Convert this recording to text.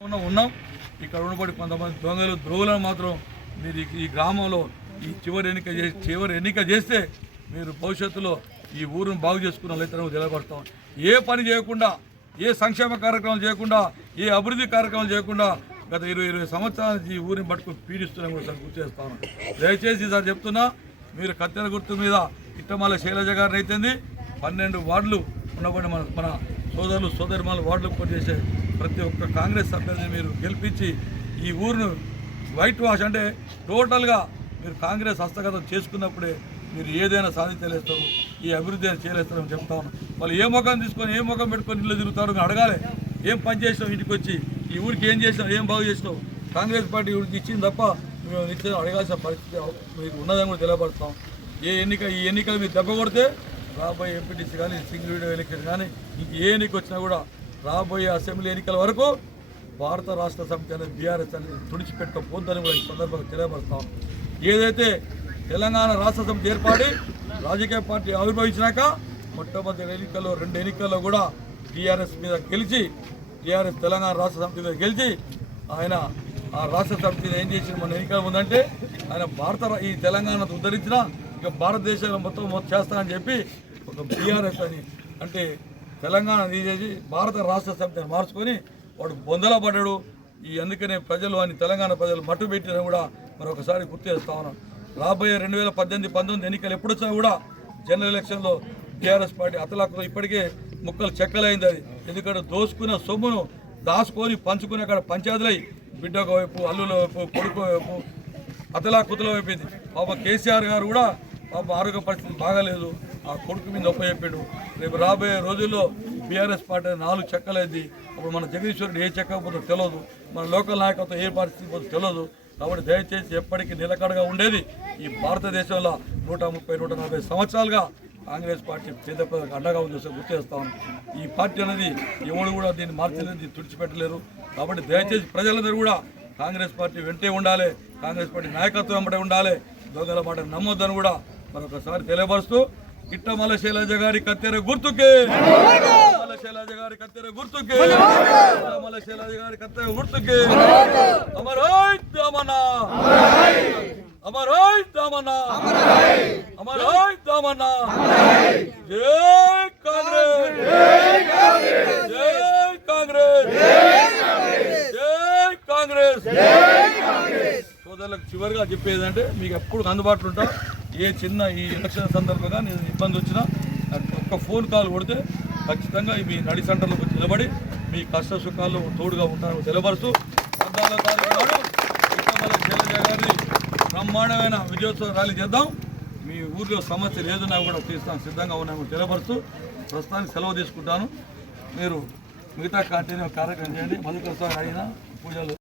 ఉన్నాం ఇక్కడ ఉన్నబడి కొంతమంది దొంగలు ద్రోవులను మాత్రం మీరు ఈ- గ్రామంలో ఈ చివరి ఎన్నిక చేసి చివరి ఎన్నిక చేస్తే మీరు భవిష్యత్తులో ఈ ఊరును బాగు చేసుకున్న వాళ్ళైతే తెలియపడతాం ఏ పని చేయకుండా ఏ సంక్షేమ కార్యక్రమాలు చేయకుండా ఏ అభివృద్ధి కార్యక్రమాలు చేయకుండా గత ఇరవై ఇరవై సంవత్సరాల నుంచి ఈ ఊరిని పట్టుకుని పీడిస్తున్నాం కూడా సార్ గుర్తు చేస్తాను దయచేసి సార్ చెప్తున్నా మీరు కత్తెర గుర్తు మీద ఇట్టమల్ల శైలజ గారిని అయితేంది పన్నెండు వార్డులు ఉన్నప్పుడు మన మన సోదరులు సోదరిమల వార్డులు పనిచేసే ప్రతి ఒక్క కాంగ్రెస్ అభ్యర్థిని మీరు గెలిపించి ఈ ఊరును వైట్ వాష్ అంటే టోటల్గా మీరు కాంగ్రెస్ హస్తగతం చేసుకున్నప్పుడే మీరు ఏదైనా సాధించలేస్తారు ఈ అభివృద్ధి అయినా చేయలేస్తారని చెప్తా ఉన్నాం. వాళ్ళు ఏ ముఖం తీసుకొని ఏ ముఖం పెట్టుకొని ఇల్లు తిరుగుతారు అడగాలి. ఏం పని చేసినావు ఇంటికి వచ్చి? ఈ ఊరికి ఏం చేసినావు? ఏం బాగు చేసినావు? కాంగ్రెస్ పార్టీ ఊరికి ఇచ్చింది తప్ప మేము నిత్యం అడగాల్సిన పరిస్థితి మీకు ఉన్నదని కూడా తెలియపడతాం ఏ ఎన్నిక ఈ ఎన్నికలు మీరు దెబ్బ కొడితే రాబోయే ఎంపీటీసీ కానీ సింగిల్ వీడియో ఎలక్షన్ కానీ ఇంక ఏ ఎన్నిక వచ్చినా కూడా రాబోయే అసెంబ్లీ ఎన్నికల వరకు భారత రాష్ట్ర సమితి అనేది బీఆర్ఎస్ అనేది తుడిచిపెట్టకపోద్దని కూడా ఈ సందర్భంగా తెలియపరుస్తాం ఏదైతే తెలంగాణ రాష్ట్ర సమితి ఏర్పడి రాజకీయ పార్టీ ఆవిర్భవించినాక మొట్టమొదటి ఎన్నికల్లో రెండు ఎన్నికల్లో కూడా టీఆర్ఎస్ మీద గెలిచి టీఆర్ఎస్ తెలంగాణ రాష్ట్ర సమితి మీద గెలిచి ఆయన ఆ రాష్ట్ర సమితిని ఏం చేసిన మన ఎన్నికల ముందంటే ఆయన భారత ఈ తెలంగాణ ఉద్ధరించిన ఇక భారతదేశంలో మొత్తం మొత్తం చేస్తానని చెప్పి ఒక బీఆర్ఎస్ అని అంటే తెలంగాణ తీసేసి భారత రాష్ట్ర సమితిని మార్చుకొని వాడు బొందల పడ్డాడు. ఈ అందుకనే ప్రజలు అని తెలంగాణ ప్రజలు మట్టు పెట్టినా కూడా మరొకసారి గుర్తు చేస్తా ఉన్నాం రాబోయే రెండు వేల పద్దెనిమిది పంతొమ్మిది ఎన్నికలు ఎప్పుడు వచ్చినా కూడా జనరల్ ఎలక్షన్లో టీఆర్ఎస్ పార్టీ అతలాకుతో ఇప్పటికే ముక్కలు చెక్కలైంది అది. ఎందుకంటే దోసుకున్న సొమ్మును దాచుకొని పంచుకుని అక్కడ పంచాయతీలై బిడ్డకు వైపు అల్లుల వైపు కొడుకు వైపు అతలాకుతల వైపు పాప కేసీఆర్ గారు కూడా పాప ఆరోగ్య పరిస్థితి బాగాలేదు. ఆ కొడుకు మీద ఒప్ప చెప్పాడు రేపు రాబోయే రోజుల్లో బీఆర్ఎస్ పార్టీ నాలుగు చెక్కలైంది అప్పుడు మన జగదీశ్వరుడు ఏ చెక్క పోతుందో తెలియదు మన లోకల్ నాయకత్వం ఏ పరిస్థితి పోతుందో తెలియదు కాబట్టి దయచేసి ఎప్పటికీ నిలకడగా ఉండేది ఈ భారతదేశంలో నూట ముప్పై నూట నలభై సంవత్సరాలుగా కాంగ్రెస్ పార్టీ పేద ప్రజలకు అండగా ఉంది గుర్తు చేస్తాం ఈ పార్టీ అనేది ఎవరు కూడా దీన్ని మార్చలేదు దీన్ని తుడిచిపెట్టలేరు. కాబట్టి దయచేసి ప్రజలందరూ కూడా కాంగ్రెస్ పార్టీ వెంటే ఉండాలి. కాంగ్రెస్ పార్టీ నాయకత్వం వెంబడే ఉండాలి. దొంగల మాట నమ్మొద్దని కూడా మరొకసారి తెలియపరుస్తూ ఇట్టమల శైలజ గారి కత్తెర గుర్తుకే. శైలజ గారి కత్తెర గుర్తుకే. ఇట్టమల శైలజ గారి కత్తెర గుర్తుకే. అమరాయ్ దామనా. అమరాయ్ దామనా. అమరాయ్ దామనా. జై కాంగ్రెస్. జై కాంగ్రెస్. జై కాంగ్రెస్. సోదరులకు చివరిగా చెప్పేది అంటే మీకు ఎప్పుడు అందుబాటులో ఉంటా? ఏ చిన్న ఈ ఎలక్షన్ సందర్భంగా నేను ఇబ్బంది వచ్చినా ఒక్క ఫోన్ కాల్ కొడితే ఖచ్చితంగా మీ నడి సెంటర్లకు నిలబడి మీ కష్ట సుఖాల్లో తోడుగా ఉంటాను తెలియపరుస్తూ పద్నాలుగో తారీఖు నాడు శైలజ గారిని బ్రహ్మాండమైన విజయోత్సవ ర్యాలీ చేద్దాం. మీ ఊర్లో సమస్య లేదన్నా కూడా తీస్తాను సిద్ధంగా ఉన్నాము కూడా తెలియపరుస్తూ ప్రస్తుతానికి సెలవు తీసుకుంటాను. మీరు మిగతా కంటిన్యూ కార్యక్రమం చేయండి. మధుకర్ సార్ అయినా పూజలు